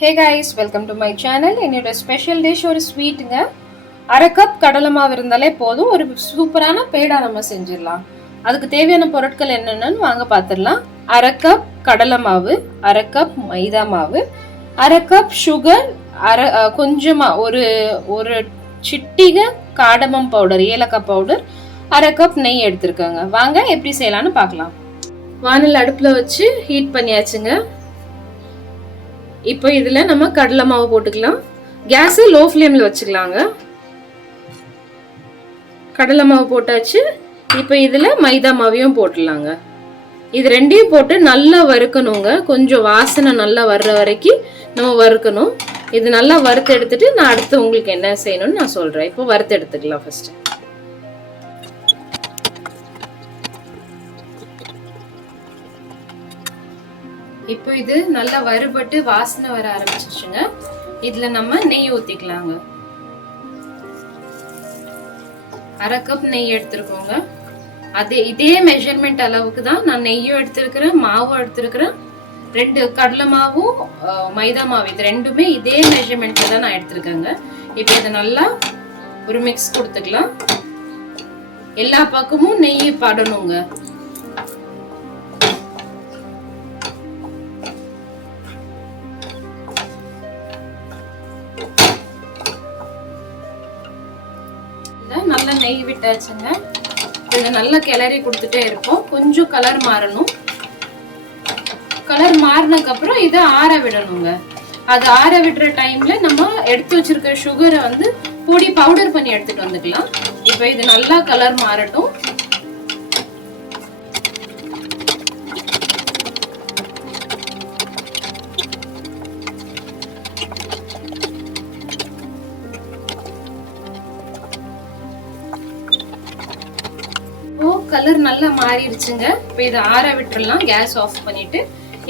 Hey guys, welcome to my channel. என்னோட special dish ஒரு ஸ்வீட்டுங்க. அரை கப் கடலை மாவு இருந்தாலே போதும், ஒரு சூப்பரான பேடா நம்ம செஞ்சிடலாம். அதுக்கு தேவையான பொருட்கள் என்னென்னு வாங்க பார்த்துடலாம். அரை கப் கடலை மாவு, அரை கப் மைதா மாவு, அரை கப் சுகர், கொஞ்சமா ஒரு ஒரு சிட்டிகை காடமம் பவுடர், ஏலக்காய் பவுடர், அரை கப் நெய் எடுத்துருக்காங்க. வாங்க எப்படி செய்யலான்னு பார்க்கலாம். வானல் அடுப்புல வச்சு ஹீட் பண்ணியாச்சுங்க. இப்போ இதுல நம்ம கடலை மாவு போட்டுக்கலாம். கேஸ் லோ ஃப்ளேம்ல வச்சுக்கலாங்க. கடலை மாவு போட்டாச்சு. இப்போ இதுல மைதா மாவையும் போட்டுடலாங்க. இது ரெண்டையும் போட்டு நல்லா வறுக்கணுங்க. கொஞ்சம் வாசனை நல்லா வர்ற வரைக்கும் நம்ம வறுக்கணும். இது நல்லா வறுத்து எடுத்துட்டு நான் அடுத்து உங்களுக்கு என்ன செய்யணும்னு நான் சொல்றேன். இப்போ வறுத்து எடுத்துக்கலாம் ஃபர்ஸ்ட். இப்போ இது நல்லா வறுபட்டு வாசனை வர ஆரம்பிச்சிருச்சுங்க. இதுல நம்ம நெய் ஊத்திக்கலாங்க. அரை கப் நெய் எடுத்துருக்கோங்க. இதே மெஷர்மெண்ட் அளவுக்கு தான் நான் நெய்யும் எடுத்திருக்கிறேன், மாவும் எடுத்திருக்கிறேன். ரெண்டு கடலை மாவும் மைதா மாவு இது ரெண்டுமே இதே மெஷர்மெண்ட்ல தான் நான் எடுத்திருக்கேங்க. இப்போ இதை நல்லா ஒரு மிக்ஸ் கொடுத்துக்கலாம். எல்லா பக்கமும் நெய் படணுங்க. நல்லா நெய் விட்டாச்சுங்க. இதை நல்லா கிளறி கொடுத்துட்டே இருப்போம். கொஞ்சம் கலர் மாறணும். கலர் மாறினதுக்கு அப்புறம் இதை ஆற விடணுங்க. அது ஆற விடுற டைம்ல நம்ம எடுத்து வச்சிருக்கிற சுகரை வந்து பொடி பவுடர் பண்ணி எடுத்துட்டு வந்துக்கலாம். இப்போ இது நல்லா கலர் மாறட்டும். கலர் நல்லா மாறிடுச்சுங்க. இப்போ இதை ஆற விட்டுறலாம். கேஸ் ஆஃப் பண்ணிட்டு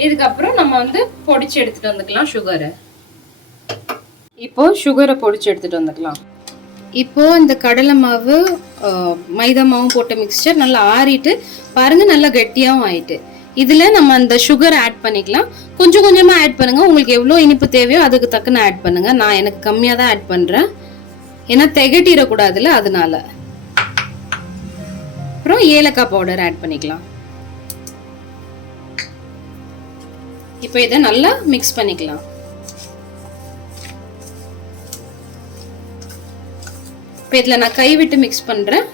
இதுக்கப்புறம் நம்ம வந்து பொடிச்சு எடுத்துட்டு வந்துக்கலாம் சுகரை. இப்போ சுகரை பொடிச்சு எடுத்துட்டு வந்துக்கலாம். இப்போ இந்த கடலை மாவு மைதா மாவும் போட்ட மிக்சர் நல்லா ஆறிட்டு பாருங்க, நல்லா கெட்டியாகவும் ஆயிட்டு. இதுல நம்ம அந்த சுகர் ஆட் பண்ணிக்கலாம். கொஞ்சம் கொஞ்சமா ஆட் பண்ணுங்க. உங்களுக்கு எவ்வளோ இனிப்பு தேவையோ அதுக்கு தக்கன ஆட் பண்ணுங்க. நான் எனக்கு கம்மியாக தான் ஆட் பண்றேன், ஏன்னா திகட்டிடக்கூடாதுல, அதனால. அப்புறம் ஏலக்காய் பவுடர் ஆட் பண்ணிக்கலாம். இப்போ இதை நல்லா மிக்ஸ் பண்ணிக்கலாம். இப்போ இதில் நான் கை விட்டு மிக்ஸ் பண்றேன்.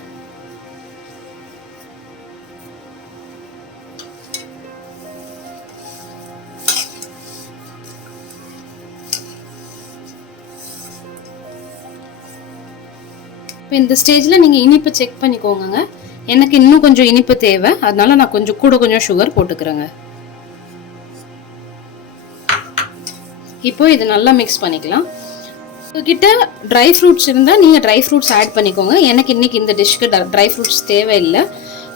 இப்போ இந்த ஸ்டேஜ்ல நீங்க இனிப்பு செக் பண்ணிக்கோங்க. எனக்கு இன்னும் கொஞ்சம் இனிப்பு தேவை, அதனால நான் கொஞ்சம் சுகர் போட்டுக்கிறேங்க. இப்போ இது நல்லா மிக்ஸ் பண்ணிக்கலாம். உங்ககிட்ட ட்ரை ஃப்ரூட்ஸ் இருந்தால் நீங்கள் ட்ரை ஃப்ரூட்ஸ் ஆட் பண்ணிக்கோங்க. எனக்கு இன்னைக்கு இந்த டிஷ்க்கு ட்ரை ஃப்ரூட்ஸ் தேவையில்லை,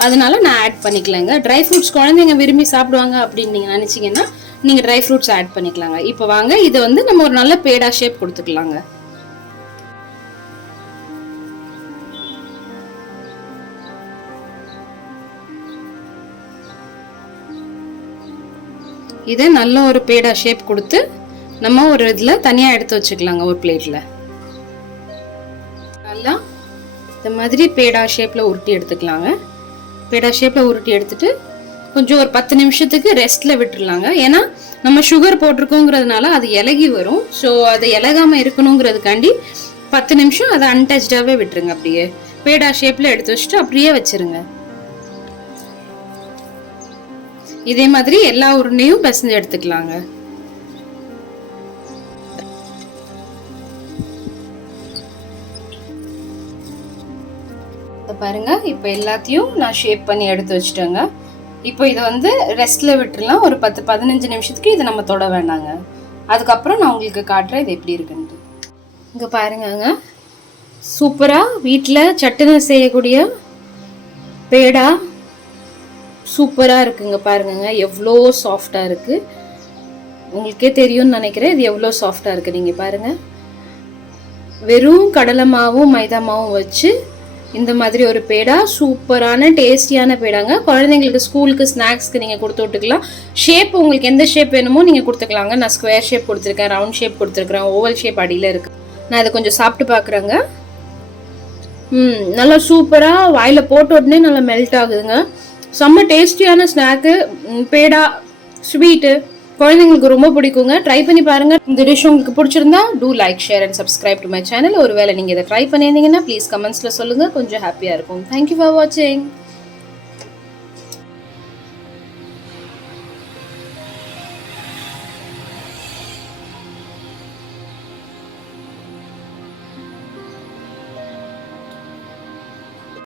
அதனால நான் ஆட் பண்ணிக்கலாங்க. ட்ரை ஃப்ரூட்ஸ் குழந்தைங்க விரும்பி சாப்பிடுவாங்க அப்படின்னு நீங்கள் நினச்சிங்கன்னா நீங்கள் ட்ரை ஃப்ரூட்ஸ் ஆட் பண்ணிக்கலாங்க. இப்போ வாங்க இதை வந்து நம்ம ஒரு நல்ல பேடா ஷேப் கொடுத்துக்கலாங்க. இதை நல்ல ஒரு பேடா ஷேப் கொடுத்து நம்ம ஒரு இதில் தனியாக எடுத்து வச்சுக்கலாங்க. ஒரு பிளேட்டில் நல்லா இந்த மாதிரி பேடா ஷேப்பில் உருட்டி எடுத்துக்கலாங்க. பேடா ஷேப்பில் உருட்டி எடுத்துட்டு கொஞ்சம் ஒரு 10 நிமிஷத்துக்கு ரெஸ்ட்டில் விட்டுடலாங்க. ஏன்னா நம்ம சுகர் போட்டிருக்கோங்கிறதுனால அது இலகி வரும். ஸோ அதை இலகாமல் இருக்கணுங்கிறதுக்காண்டி 10 நிமிஷம் அதை அன்டச்சாகவே விட்டுருங்க. அப்படியே பேடா ஷேப்பில் எடுத்து வச்சுட்டு அப்படியே வச்சிருங்க. இதே மாதிரி எல்லா உருண்டையும் பிசைஞ்சு எடுத்துக்கலாங்க. பாருங்க, இப்போ எல்லாத்தையும் நான் ஷேப் பண்ணி எடுத்து வச்சுட்டேங்க. இப்போ இதை வந்து ரெஸ்ட்ல விட்டுடலாம். ஒரு 10-15 நிமிஷத்துக்கு இதை நம்ம தொட வேண்டாங்க. அதுக்கப்புறம் நான் உங்களுக்கு காட்டுறேன் இது எப்படி இருக்குன்ட்டு. இங்கே பாருங்கங்க, சூப்பராக வீட்டில் சட்டுன்னு செய்யக்கூடிய பேடா சூப்பராக இருக்குங்க. பாருங்க எவ்வளோ சாஃப்டாக இருக்குது. உங்களுக்கே தெரியும்னு நினைக்கிறேன் இது எவ்வளோ சாஃப்டாக இருக்குது. நீங்கள் பாருங்கள், வெறும் கடலை மாவும் மைதா மாவும் வச்சு இந்த மாதிரி ஒரு பேடா சூப்பரான டேஸ்டியான பேடாங்க. குழந்தைங்களுக்கு ஸ்கூலுக்கு ஸ்நாக்ஸ்க்கு நீங்கள் கொடுத்து விட்டுக்கலாம். ஷேப் உங்களுக்கு எந்த ஷேப் வேணுமோ நீங்கள் கொடுத்துக்கலாங்க. நான் ஸ்கொயர் ஷேப் கொடுத்துருக்கேன், ரவுண்ட் ஷேப் கொடுத்துருக்கேன், ஓவல் ஷேப் அடியில் இருக்குது. நான் இதை கொஞ்சம் சாப்பிட்டு பார்க்குறேங்க. நல்லா சூப்பராக வாயில் போட்ட உடனே நல்லா மெல்ட் ஆகுதுங்க. செம்ம டேஸ்டியான ஸ்நாக்கு, பேடா ஸ்வீட்டு குழந்தைங்களுக்கு ரொம்ப பிடிக்குங்க. ட்ரை பண்ணி பாருங்க. இந்த டிஷ் உங்களுக்கு பிடிச்சிருந்தா do like, share and subscribe to my channel. ஒருவேளை நீங்கள் இதை ட்ரை பண்ணியிருந்தீங்கன்னா ப்ளீஸ் கமெண்ட்ஸில் சொல்லுங்கள், கொஞ்சம் ஹாப்பியாக இருக்கும். தேங்க்யூ ஃபார் வாட்சிங்.